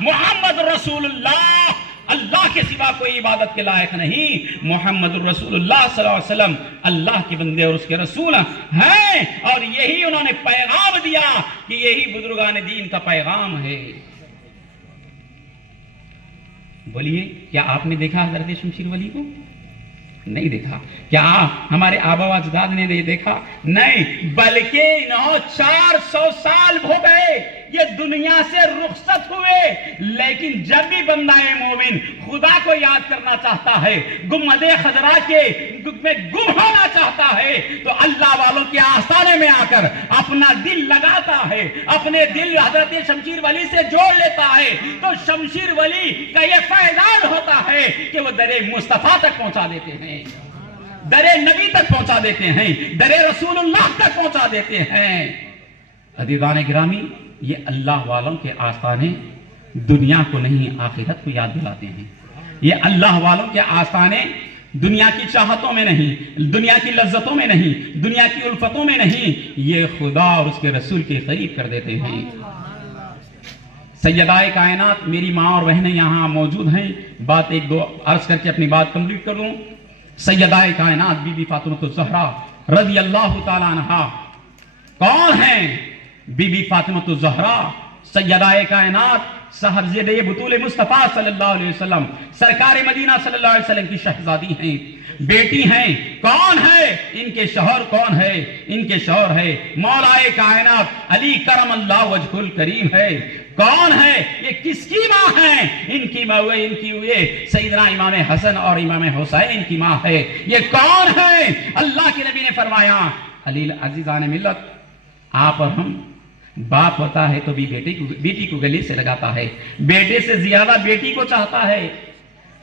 محمد رسول اللہ، اللہ کے سوا کوئی عبادت کے لائق نہیں، محمد الرسول اللہ صلی اللہ علیہ وسلم اللہ کے بندے اور اس کے رسول ہیں، اور یہی انہوں نے پیغام دیا کہ یہی بزرگان دین کا پیغام ہے۔ بولیے، کیا آپ نے دیکھا حضرت شمشیر ولی کو؟ نہیں دیکھا۔ کیا ہمارے آبا و اجداد نے دیکھا؟ نہیں، بلکہ 400 سال ہو گئے یہ دنیا سے رخصت ہوئے، لیکن جب بھی بندہ مومن خدا کو یاد کرنا چاہتا ہے، گنبد خضرا کے میں گم ہونا چاہتا ہے، تو اللہ والوں کے آستانے میں آ کر اپنا دل لگاتا ہے، اپنے دل حضرت شمشیر ولی سے جوڑ لیتا ہے، تو شمشیر ولی کا یہ فیضان ہوتا ہے کہ وہ در مصطفیٰ تک پہنچا دیتے ہیں، در نبی تک پہنچا دیتے ہیں، در رسول اللہ تک پہنچا دیتے ہیں۔ عزیزان گرامی، یہ اللہ والوں کے آستانے دنیا کو نہیں آخرت کو یاد دلاتے ہیں۔ یہ اللہ والوں کے آستانے دنیا کی چاہتوں میں نہیں، دنیا کی لذتوں میں نہیں، دنیا کی الفتوں میں نہیں، یہ خدا اور اس کے رسول کے قریب کر دیتے ہیں۔ سیدہ کائنات میری ماں اور بہنیں یہاں موجود ہیں، بات ایک دو عرض کر کے اپنی بات کمپلیٹ کر لوں۔ سیدہ کائنات بی بی فاطمہ الزہرا رضی اللہ تعالی عنہا کون ہیں؟ بی بی فاطمہ الزہرا سیدہ کائنات صاحبزادہ بطول مصطفیٰ صلی اللہ علیہ وسلم سرکار مدینہ صلی اللہ علیہ وسلم کی شہزادی ہیں، بیٹی ہیں۔ کون ہے ان کے شوہر؟ کون ہے ان کے شوہر؟ ہے مولا کائنات علی کرم اللہ وجہ الکریم ہے۔ کون ہے یہ؟ کس کی ماں ہے؟ ان کی ماں ہوئے، ان کی ہوئے سیدنا امام حسن اور امام حسین کی ماں ہے۔ یہ کون ہے؟ اللہ کے نبی نے فرمایا، علی عزیزان ملت، آپ اور ہم، باپ ہوتا ہے تو بھی بیٹی کو گلے سے لگاتا ہے، بیٹے سے زیادہ بیٹی کو چاہتا ہے،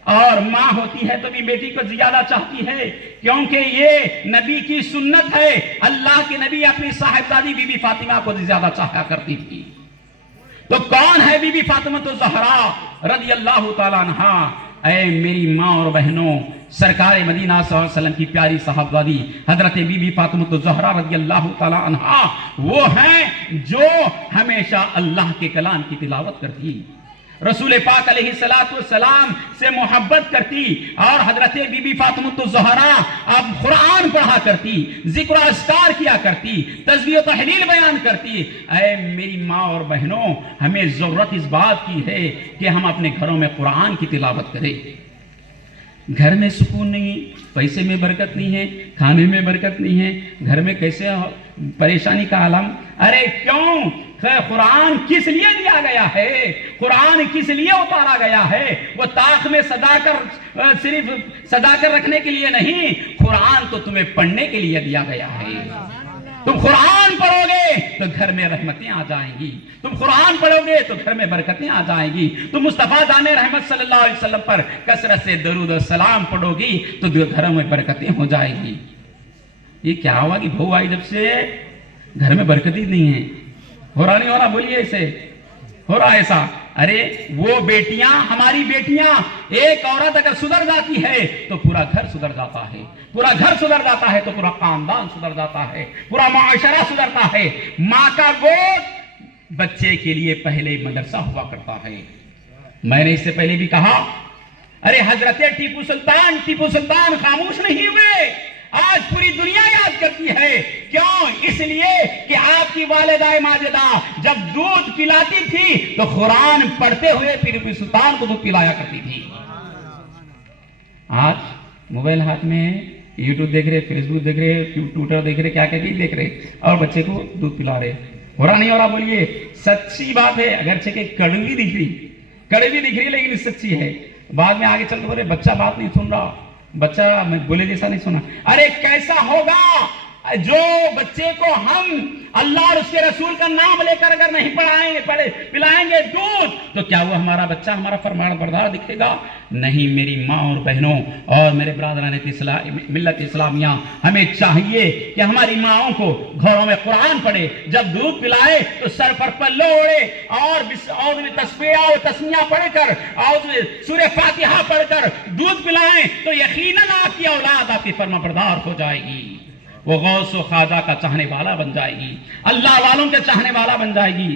اور ماں ہوتی ہے تو بھی بیٹی کو زیادہ چاہتی ہے، کیونکہ یہ نبی کی سنت ہے۔ اللہ کے نبی اپنی صاحبزادی بی بی فاطمہ کو زیادہ چاہا کرتی تھی۔ تو کون ہے بی بی فاطمہ الزہرا رضی اللہ تعالیٰ عنہا؟ اے میری ماں اور بہنوں، سرکار مدینہ صلی اللہ علیہ وسلم کی پیاری صاحبزادی حضرت بی بی فاطمہ الزہرا رضی اللہ تعالیٰ عنہا وہ ہیں جو ہمیشہ اللہ کے کلام کی تلاوت کرتی، رسول پاک علیہ السلام سے محبت کرتی، اور حضرت بی بی فاطمہ الزہرا اب قرآن پڑھا کرتی، ذکر و اذکار کیا کرتی، تسبیح و تحلیل بیان کرتی۔ اے میری ماں اور بہنوں، ہمیں ضرورت اس بات کی ہے کہ ہم اپنے گھروں میں قرآن کی تلاوت کریں۔ گھر میں سکون نہیں، پیسے میں برکت نہیں ہے، کھانے میں برکت نہیں ہے، گھر میں کیسے پریشانی کا عالم؟ ارے کیوں؟ قرآن کس لیے دیا گیا ہے؟ قرآن کس لیے اتارا گیا ہے؟ وہ طاق میں سجا کر صرف سجا کر رکھنے کے لیے نہیں، قرآن تو تمہیں پڑھنے کے لیے دیا گیا ہے۔ تم قرآن پڑھو گے تو گھر میں رحمتیں آ جائیں گی، تم قرآن پڑھو گے تو گھر میں برکتیں آ جائیں گی، تم مصطفیٰ جان رحمت صلی اللہ علیہ وسلم پر کثرت سے درود و سلام پڑھو گی تو گھروں میں برکتیں ہو جائیں گی۔ یہ کیا ہوا کہ بہو آئی جب سے گھر میں برکتی نہیں ہے؟ ہو رہا نہیں ہو رہا؟ بولیے، اسے ہو رہا ایسا؟ ارے وہ بیٹیاں، ہماری بیٹیاں، ایک عورت اگر سدھر جاتی ہے تو پورا گھر سدھر جاتا ہے، پورا گھر سدھر جاتا ہے تو پورا خاندان سدھر جاتا ہے، پورا معاشرہ سدھرتا ہے۔ ماں کا گود بچے کے لیے پہلے مدرسہ ہوا کرتا ہے۔ میں نے اس سے پہلے بھی کہا، ارے حضرت ٹیپو سلطان خاموش نہیں ہوئے، آج پوری دنیا یاد کرتی ہے۔ کیوں؟ اس لیے کہ آپ کی والدہ ماجدہ جب دودھ پلاتی تھی تو قرآن پڑھتے ہوئے ٹیپو سلطان کو دودھ پلایا کرتی تھی۔ آج موبائل ہاتھ میں ہے، یوٹیوب دیکھ رہے، فیس بک دیکھ رہے، ٹویٹر دیکھ رہے، کیا دیکھ رہے، اور بچے کو دودھ پلا رہے۔ ہو رہا نہیں ہو رہا؟ بولیے، سچی بات ہے، اگرچہ کہ کڑوی دکھ رہی لیکن سچی ہے۔ بعد میں آگے چل کے بولے بچہ بات نہیں سن رہا، بچہ میں بولے جیسا نہیں سنا۔ ارے کیسا ہوگا جو بچے کو ہم اللہ اور اس کے رسول کا نام لے کر اگر نہیں پلائیں گے دودھ، تو کیا وہ ہمارا بچہ ہمارا فرمان بردار دکھے گا؟ نہیں۔ میری ماں اور بہنوں اور میرے برادران ملت اسلامیہ، ہمیں چاہیے کہ ہماری ماؤں کو گھروں میں قرآن پڑھے، جب دودھ پلائے تو سر پر پلو اوڑے اور تسبیح و تسمیہ پڑھ کر اور سورہ فاتحہ پڑھ کر دودھ پلائیں تو یقیناً آپ کی اولاد آپ کی فرما بردار ہو جائے گی، وہ غوث و خواجہ کا چاہنے والا بن جائے گی، اللہ والوں کے چاہنے والا بن جائے گی۔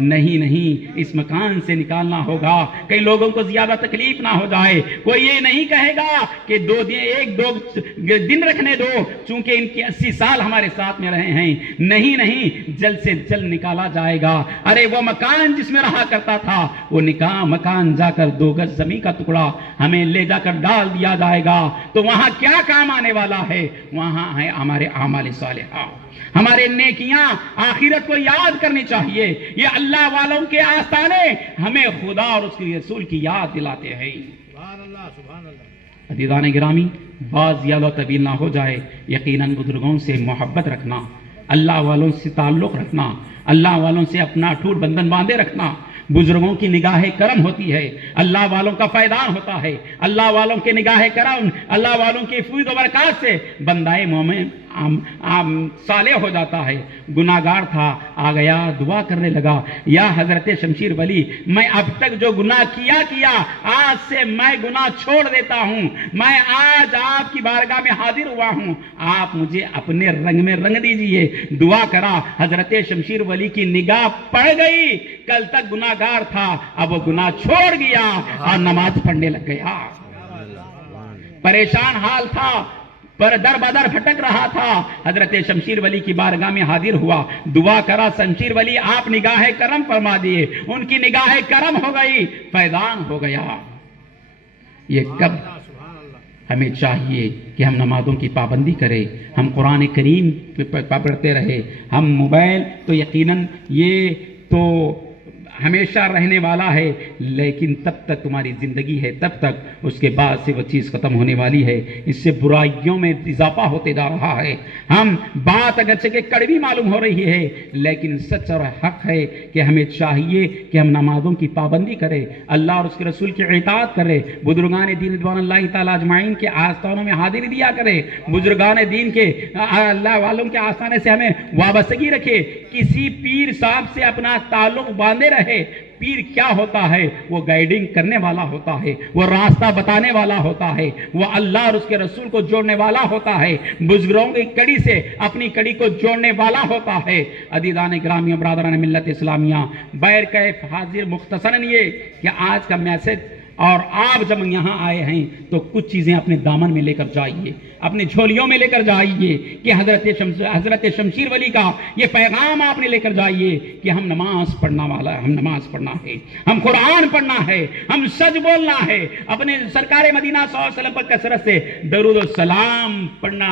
نہیں نہیں، اس مکان سے نکالنا ہوگا، کئی لوگوں کو زیادہ تکلیف نہ ہو جائے۔ کوئی یہ نہیں کہے گا کہ ایک دو دن رکھنے دو، چونکہ ان کی 80 سال ہمارے ساتھ میں رہے ہیں۔ نہیں نہیں، جلد سے جلد نکالا جائے گا۔ ارے وہ مکان جس میں رہا کرتا تھا، وہ مکان جا کر 2 گز زمین کا ٹکڑا ہمیں لے جا کر ڈال دیا جائے گا، تو وہاں کیا کام آنے والا ہے؟ وہاں ہے ہمارے اعمال صالحہ، ہمارے نیکیاں، آخرت کو یاد کرنی چاہیے۔ یہ اللہ والوں کے آستانے ہمیں خدا اور اس کے رسول کی یاد دلاتے ہیں۔ سبحان اللہ، سبحان اللہ۔ عزیزان گرامی، بات زیادہ طویل نہ ہو جائے، یقیناً بزرگوں سے محبت رکھنا، اللہ والوں سے تعلق رکھنا، اللہ والوں سے اپنا ٹوٹ بندھن باندھے رکھنا، بزرگوں کی نگاہ کرم ہوتی ہے، اللہ والوں کا فیضان ہوتا ہے۔ اللہ والوں کے نگاہ کرم، اللہ والوں کی فیض و برکات سے بندہ مومن صالح ہو جاتا ہے۔ گناہگار تھا، آ گیا دعا کرنے لگا، یا حضرت شمشیر ولی، میں اب تک جو گناہ کیا آج سے میں گناہ چھوڑ دیتا ہوں، میں آج آپ کی بارگاہ میں حاضر ہوا ہوں، آپ مجھے اپنے رنگ میں رنگ دیجئے۔ دعا کرا، حضرت شمشیر ولی کی نگاہ پڑ گئی، کل تک گناہگار تھا، اب وہ گناہ چھوڑ گیا اور نماز پڑھنے لگ گیا۔ پریشان حال تھا، پر در بدر بھٹک رہا تھا، حضرت شمشیر ولی کی بارگاہ میں حاضر ہوا، دعا کرا، شمشیر ولی آپ نگاہ کرم فرما دیے۔ ان کی نگاہ کرم ہو گئی، فیضان ہو گیا۔ یہ کب ہمیں چاہیے کہ ہم نمازوں کی پابندی کریں، ہم قرآن کریم پڑھتے رہے، ہم موبائل تو یقیناً یہ تو ہمیشہ رہنے والا ہے، لیکن تب تک تمہاری زندگی ہے، تب تک اس کے بعد سے وہ چیز ختم ہونے والی ہے۔ اس سے برائیوں میں اضافہ ہوتے جا رہا ہے۔ ہم بات اگرچہ کہ کڑوی معلوم ہو رہی ہے، لیکن سچ اور حق ہے کہ ہمیں چاہیے کہ ہم نمازوں کی پابندی کریں، اللہ اور اس کے رسول کی اطاعت کریں، بزرگان دین رضوان اللہ تعالیٰ اجمعین کے آستانوں میں حاضری دیا کریں، بزرگان دین کے اللہ والوں کے آستانے سے ہمیں وابستگی رکھے، کسی پیر صاحب سے اپنا تعلق باندھے رہے۔ پیر کیا ہوتا ہے؟ وہ گائیڈنگ کرنے والا ہوتا ہے، وہ راستہ بتانے والا ہوتا ہے، وہ اللہ اور اس کے رسول کو جوڑنے والا ہوتا ہے، بزرگوں کی کڑی سے اپنی کڑی کو جوڑنے والا ہوتا ہے۔ عزیزان گرامی، برادران ملت اسلامیہ، بیر کیف حاضر مختصراً یہ کہ آج کا میسج، اور آپ جب یہاں آئے ہیں تو کچھ چیزیں اپنے دامن میں لے کر جائیے، اپنی جھولیوں میں لے کر جائیے کہ حضرت شمشیر ولی کا یہ پیغام آپ نے لے کر جائیے کہ ہم نماز پڑھنا ہے، ہم قرآن پڑھنا ہے، ہم سچ بولنا ہے، اپنے سرکار مدینہ صلی اللہ علیہ وسلم پر کثرت سے درود و سلام پڑھنا